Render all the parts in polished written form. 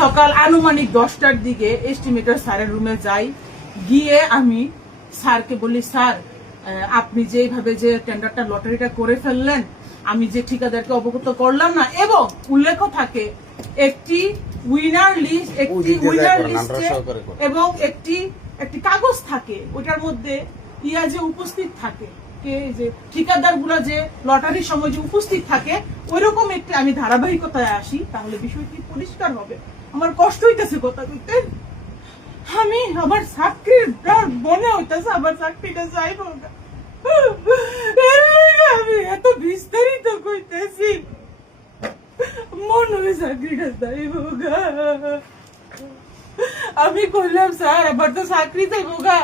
সকাল আনুমানিক 10টার দিকে এস্টিমেটর স্যারের রুমে যাই। গিয়ে আমি স্যারকে বলি, স্যার আপনি যেভাবে যে টেন্ডারটা লটারিটা করে ফেললেন, আমি যে ঠিকাদারকে অবগত করলাম না, এবং উল্লেখ থাকে একটি উইনার লিস্ট, এবং একটি কাগজ থাকে, ওটার মধ্যে যে উপস্থিত থাকে কে, যে ঠিকাদার গুলা যে লটারির সময় যে উপস্থিত থাকে, ওইরকম একটি আমি ধারাবাহিকতায় আসি, তাহলে বিষয়টি পরিষ্কার হবে। আমার কষ্ট হইতেছে কথা কইতে, আমি আমার চাকরির মনে হইতেছে আমার চাকরিটা যাইব না। আমি এত বিস্তারিত কইতেছি, মনে হয় চাকরিটা যাইব গা। আমি কইলাম, স্যার আমার তো চাকরি যাইব গা,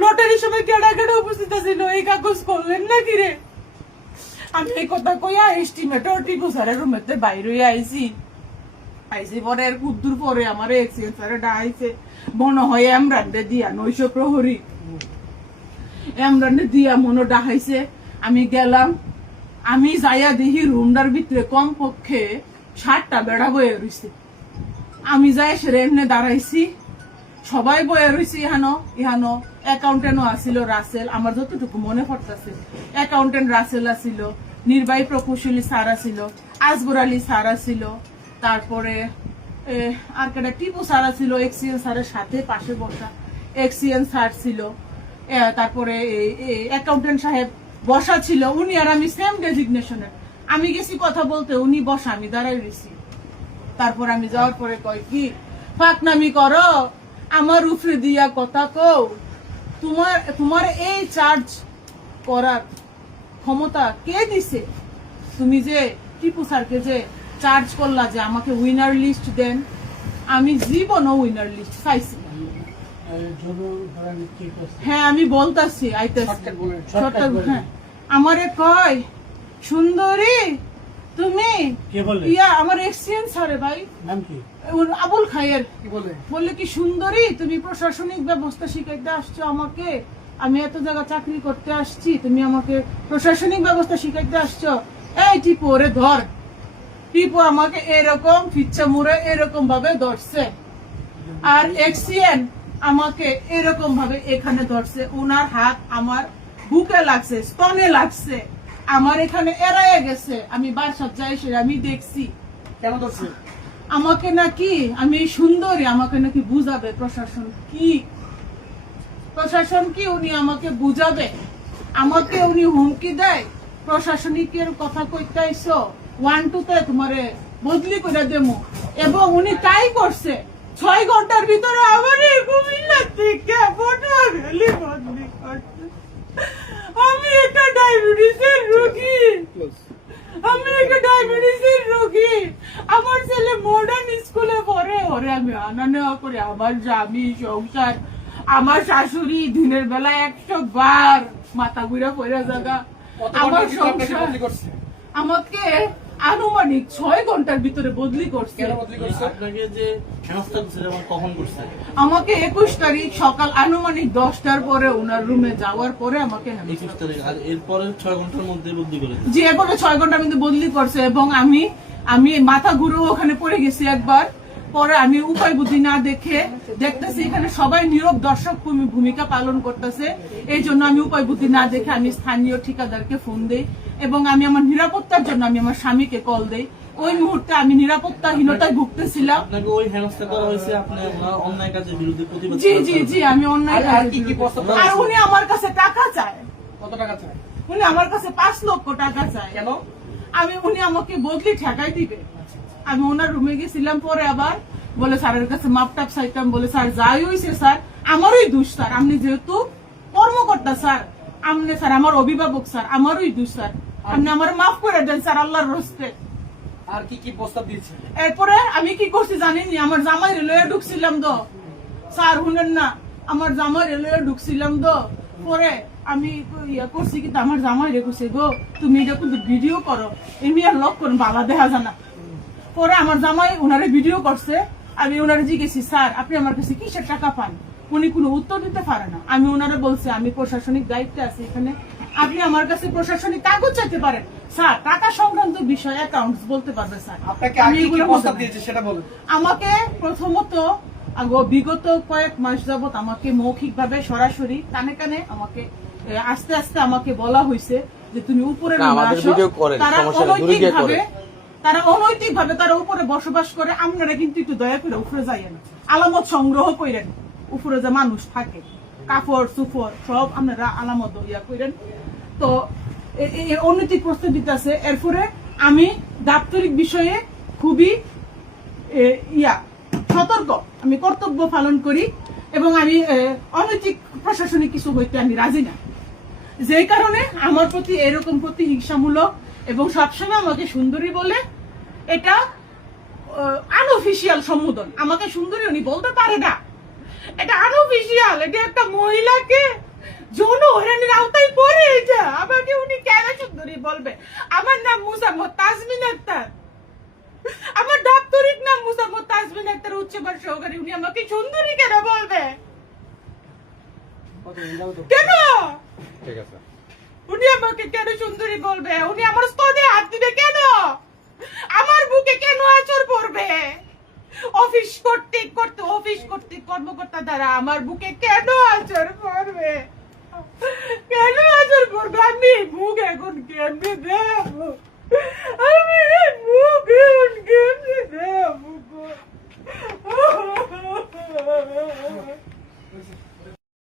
লটারির সময় কেডা কেডা উপস্থিত ছিল, এই কাগজ করলেন না কি রে? আমি এই কথা কইয়া এস্টিমেটর টিপু স্যারের রুমেতে বাইরে আইছি। পরে কুদ্দুর পরে আমার এক্সিডেন্ট স্যারে ডাইছে, মনে হয় এমরান্ডে দিয়া 900 প্রহরী এমরান্ডে দিয়া মনে ডাহাইছে। আমি গেলাম, আমি যাইয়া দেখি রুমটার ভিতরে কমপক্ষে 60টা বেড়া বয়ে রইছে। আমি যাই সেরে এমনি দাঁড়াইছি, সবাই বয়ে রইছে। ইহানো অ্যাকাউন্টেন্টও আসিল, রাসেল, আমার যতটুকু মনে পড়তেছে অ্যাকাউন্টেন্ট রাসেল আসিল, নির্বাহী প্রকৌশলী স্যার আসিল, আসগর আলী স্যার আসিল, তারপরে আর কেটা টিপু স্যার ছিল, এক্সিএন স্যারের সাথে পাশে বসা এক্সিএন স্যার ছিল, তারপরে অ্যাকাউন্টেন্ট সাহেব বসা ছিল, উনি আর আমি সেম ডেজিগনেশনের। আমি গেছি কথা বলতে, উনি বসা, আমি দাঁড়াই রয়েছি। তারপর আমি যাওয়ার পরে কয়, কি ফাঁকনামি করো, আমার উপরে দিয়া কথা কও, তোমার এই চার্জ করার ক্ষমতা কে দিছে? তুমি যে টিপু স্যারকে যে চার্জ করলা যে আমাকে উইনার লিস্ট দেন, আমি জীবনও উইনার লিস্ট চাইছি। হ্যাঁ আমি বলতাছি, হ্যাঁ আমারে কয়, সুন্দরী তুমি আমার এক্সিডেন্ট স্যারে ভাই আবুল খায়ের বললে কি, সুন্দরী তুমি প্রশাসনিক ব্যবস্থা শিখাইতে আসছো আমাকে, আমি এত জায়গা চাকরি করতে আসছি, তুমি আমাকে প্রশাসনিক ব্যবস্থা শিখাইতে আসছো? এই টিপু ওরে ধর। টিপু আমাকে এরকম ফিচ্ছা মুড়ে এরকম ভাবে ধরছে, আর এক্সিএন আমাকে এরকম ভাবে এখানে ধরছে। উনার হাত আমার বুকে লাগছে, স্তনে লাগছে, আমার এখানে এড়াইয়া গেছে। আমি বাসার যাই সে আমি দেখছি কেন ধরছে আমাকে, নাকি আমি সুন্দরী, আমাকে নাকি বুঝাবে প্রশাসন কি উনি আমাকে বুঝাবে, আমাকে উনি হুমকি দেয়। প্রশাসনিকের কথা কইতে আইছো, 1-2 তোমারে বদলি করে দেবো, এবং উনি তাই করছে। 6 ঘন্টার ভিতরে আমার কুমিল্লা থেকে পটুয়াখালী বদলি করছে। আমি একটা ডায়াবেটিসের রোগী, আমার ছেলে মডার্ন স্কুলে পড়ে, ওরে আমি আনা নেওয়া করি, আমার স্বামী সংসার, আমার শাশুড়ি দিনের বেলা 100 বার মাথা ঘুরা পড়ে জায়গা, আমার সংসার। আমাকে আনুমানিক 6 ঘন্টার ভিতরে বদলি করছে। আমাকে 21 তারিখ সকাল আনুমানিক 10টার পরে ওনার রুমে যাওয়ার পরে আমাকে 21 তারিখ, আর এরপরে 6 ঘন্টার মধ্যে বদলি করে জি, এরপরে 6 ঘন্টার মধ্যে বদলি করছে। এবং আমি মাথা ঘুরে ওখানে পড়ে গেছি একবার। পরে আমি উপায় বুদ্ধি না দেখে দেখতেছি এখানে সবাই নীরব দর্শক ভূমিকা পালন করতেছে, এই জন্য আমি উপায় বুদ্ধি না দেখে আমি স্থানীয় ঠিকাদারকে ফোন দেই, এবং আমি আমার নিরাপত্তার জন্য আমি আমার স্বামীকে কল দেই। ওই মুহূর্তে আমি নিরাপত্তাহীনতায় ভুগতেছিলাম। জি আমি অন্যায়। আর উনি আমার কাছে টাকা চায়। কত টাকা চায়? উনি আমার কাছে 5 লক্ষ টাকা চায়। কেন? উনি আমাকে বদলি ঠেকাই দিবে। আমি ওনার রুমে গেছিলাম, পরে আবার বলে স্যারের কাছে মাপটাপ চাইতাম, বলে স্যার যাই হইছে স্যার আমারই দোষ স্যার, আপনি যেহেতু কর্মকর্তা স্যার, আপনি স্যার আমার অভিভাবক স্যার, আমারই দোষ স্যার, আপনি আমার মাফ করে দেন স্যার আল্লাহর রস্তে। আর কি কি প্রস্তাব দিয়েছে? এরপরে আমি কি করছি জানেননি, আমার জামাই রেলওয়ে ঢুকছিলাম তো স্যার, শুনেন না, আমার জামাই রেলওয়ে ঢুকছিলাম তো, পরে আমি করছি কিন্তু আমার জামাই রেখেছে, গো তুমি এটা কিন্তু ভিডিও করো, এমনি আর লক করুন বাবা দেখা জানা। পরে আমার জামাই ওনারে ভিডিও করছে, আমি ওনারে জিজ্ঞেসি, স্যার আপনি আমার কাছে কিসের টাকা পান? উনি কোনো উত্তর দিতে পারে না। আমি ওনারে বলছি আমি প্রশাসনিক দায়িত্বে আছি, এখানে আপনি আমার কাছে প্রশাসনিক কাগজ চাইতে পারেন স্যার, টাকা সংক্রান্ত বিষয় অ্যাকাউন্টস বলতে পারবে স্যার। আপনাকে আর আমি কি কি এগুলো প্রস্তাব বলতে দিয়েছে সেটা বলুন। আমাকে প্রথমত বিগত কয়েক মাস যাবত আমাকে মৌখিক ভাবে সরাসরি কানে কানে আমাকে আস্তে আস্তে আমাকে বলা হয়েছে যে তুমি উপরে না, নেমে আমাদের আসো। ভিডিও করেন, তারা সমস্যা নেই, দূরে গিয়ে অনৈতিকভাবে করেন। তারা উপরে বসবাস করে, আপনারা কিন্তু একটু দয়া করে উপরে যাইয়েন, আলামত সংগ্রহ করেন, উপরে যে মানুষ থাকে কাপড় সুফর সব আপনারা আলামত ইয়া করেন। তো অনৈতিক প্রস্তাব দিতে আছে। এরপরে আমি দাপ্তরিক বিষয়ে খুবই সতর্ক, আমি কর্তব্য পালন করি এবং আমি অনৈতিক প্রশাসনিক কিছু হইতে আমি রাজি না। যে কারণে আমার প্রতি এরকম প্রতিহিংসামূলক এবং সবসময় আমাকে সুন্দরী বলে, এটা আনঅফিসিয়াল সম্বোধন। আমাকে সুন্দরী উনি বলতে পারে না, এটা আনঅফিসিয়াল। এটা একটা মহিলাকে যৌন হয়রানির আওতায় পড়ে। এটা আমাকে উনি কেন সুন্দরী বলবে? আমার নাম মুসাম্মদ তাজমিন আক্তার, আমার দাপ্তরিক নাম মুসাম্মদ তাজমিন আক্তার, উচ্চবার সহকারী। উনি আমাকে সুন্দরী কেন বলবে? কেন ঠিক আছে। উনি আমাকে কেন সুন্দরী বলবে? উনি আমার স্তনে হাত দিবে কেন? আমার বুকে কেন আঁচড় পড়বে? অফিস কর্তৃক কর্মকর্তা দ্বারা আমার বুকে কেন আঁচড় পড়বে? কেন আঁচড় পড়বে? আমি বুক এখন কেমনে দেব?